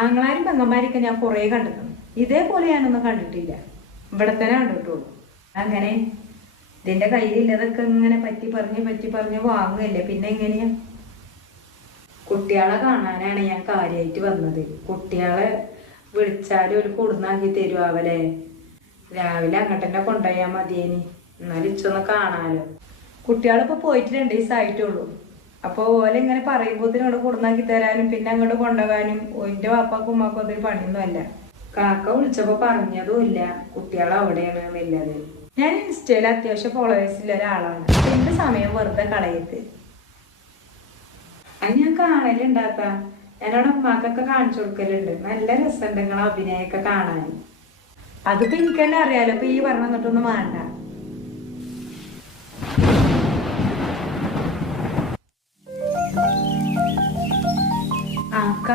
ആങ്ങളാരും പെങ്ങന്മാരൊക്കെ ഞാൻ കുറെ കണ്ടിട്ടുണ്ട്. ഇതേപോലെ ഞാനൊന്നും കണ്ടിട്ടില്ല. ഇവിടെ തന്നെ കണ്ടിട്ടുള്ളൂ. അങ്ങനെ ഇതിന്റെ കയ്യിലില്ലതൊക്കെ ഇങ്ങനെ പറ്റി പറഞ്ഞ് വാങ്ങുകയല്ലേ. പിന്നെ എങ്ങനെയാ? കുട്ടികളെ കാണാനാണ് ഞാൻ കാര്യമായിട്ട് വന്നത്. കുട്ടികളെ വിളിച്ചാലും ഒരു കൊടുന്നാക്കി തരുവാവല്ലേ. രാവിലെ അങ്ങോട്ടെന്നെ കൊണ്ടുപോയാൽ മതിയേനി. എന്നാലും ഇച്ചൊന്ന് കാണാലോ. കുട്ടികളിപ്പോ പോയിട്ട് 2 ദിവസമായിട്ടുള്ളൂ. അപ്പൊ ഓലെ ഇങ്ങനെ പറയുമ്പോ ഇവിടെ കൊടുന്നാക്കി തരാനും പിന്നെ അങ്ങോട്ട് കൊണ്ടുപോകാനും ഓന്റെ വാപ്പാക്കും ഉമ്മാക്കും അതൊരു പണിയൊന്നുമല്ല. കാക്ക വിളിച്ചപ്പോ പറഞ്ഞതും ഇല്ല കുട്ടികൾ അവിടെയാണ് എന്നുള്ളത്. ഞാൻ ഇൻസ്റ്റയിൽ അത്യാവശ്യം ഫോളോവേഴ്സിലുള്ള ഒരാളാണ്. എന്റെ സമയം വെറുതെ കളയത്ത്. അത് ഞാൻ കാണലുണ്ടാത്ത. ഞാനവിടെ ഉമ്മാക്കൊക്കെ കാണിച്ചു കൊടുക്കലുണ്ട്. നല്ല രസമുണ്ട് നിങ്ങളെ അഭിനയൊക്കെ കാണാൻ. അതിപ്പോ എനിക്ക് തന്നെ അറിയാലോ. ഇപ്പൊ ഈ പറഞ്ഞ എന്നിട്ടൊന്നും വേണ്ട. ആക്ക